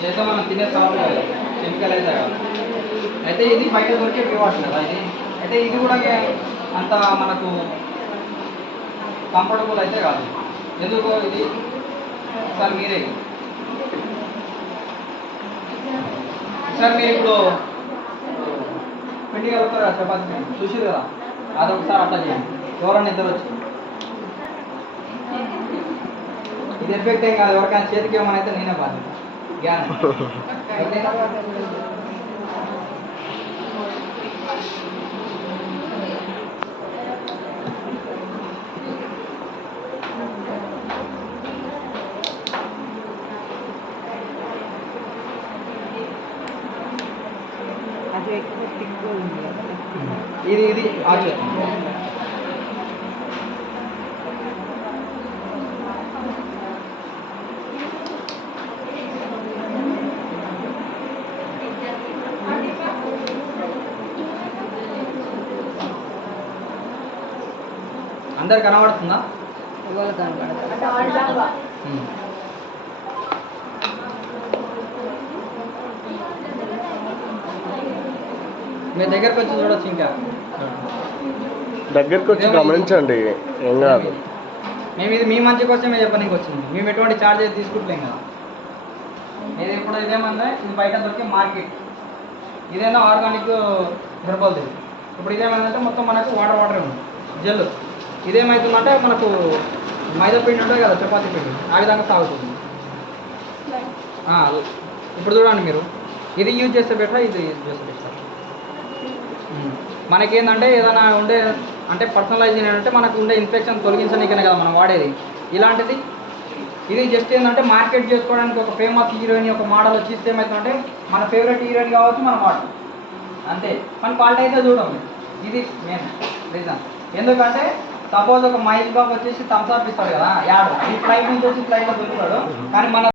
ఇదైతే మనం తినే సాల్ట్ కాదు, కెమికల్ అయితే కాదు. అయితే ఇది బయట దొరికే ప్యూర్ వాటర్ కదా ఇది. అయితే ఇది కూడా అంత మనకు కంఫర్టబుల్ అయితే కాదు. ఎందుకో ఇది సార్ మీరే సార్ మీరు ఇప్పుడు పిండి కలుపుతారు కదా చపాతీ చూసారు కదా, అదొకసారి అట్లా చేయండి. ఎవరన్నా ఇద్దరు వచ్చి ఇది ఎఫెక్ట్ ఏం కాదు, ఎవరికైనా చేతికి ఏమని అయితే నేనే బాధ్యత. జ్ఞానం ఇది ఇది ఆచే అందరు కనబడుతుందా? మీ దగ్గరకు వచ్చి చూడొచ్చు, ఇంకా దగ్గరకు వచ్చి గమనించండి, ఏం కాదు. మేము ఇది మీ మంచి కోసమే చెప్పడానికి వచ్చింది, మేము ఎటువంటి ఛార్జెస్ తీసుకుంటలేం కదా. ఇది ఇప్పుడు ఇదేమన్నా ఇది బయట దొరికే మార్కెట్, ఇదేనా ఆర్గానిక్ హెర్బల్ ఇది. ఇప్పుడు ఇదేమైందంటే మొత్తం మనకు వాటర్ ఉంది జెల్. ఇదేమవుతుందంటే మనకు మైదా పిండి ఉంటుంది కదా, చపాతీ పిండి, ఆ విధంగా సాగుతుంది. ఇప్పుడు చూడండి మీరు, ఇది యూజ్ చేస్తే బెటర్, ఇది యూజ్ చేస్తే బెటర్. మనకేంటంటే ఏదైనా ఉండే అంటే పర్సనలైజ్ ఏంటంటే మనకు ఉండే ఇన్ఫెక్షన్ తొలగించడానికనే కదా మనం వాడేది. ఇలాంటిది ఇది జస్ట్ ఏంటంటే మార్కెట్ చేసుకోవడానికి ఒక ఫేమస్ హీరోయిన్ ఒక మోడల్ వచ్చి ఇస్తే ఏమవుతుందంటే మన ఫేవరెట్ హీరోయిన్ కావచ్చు మనం వాడతాం అంతే, మన క్వాలిటీ అయితే చూడం. ఇది మెయిన్ రీజన్. ఎందుకంటే సపోజ్ ఒక మహేష్ బాబు వచ్చేసి థమ్స్ అప్ ఇస్తాడు కదా యాడ్, ఈ ఫ్లైట్ నుంచి వచ్చి ఫ్లైట్లో దొరుకుతాడు, కానీ మన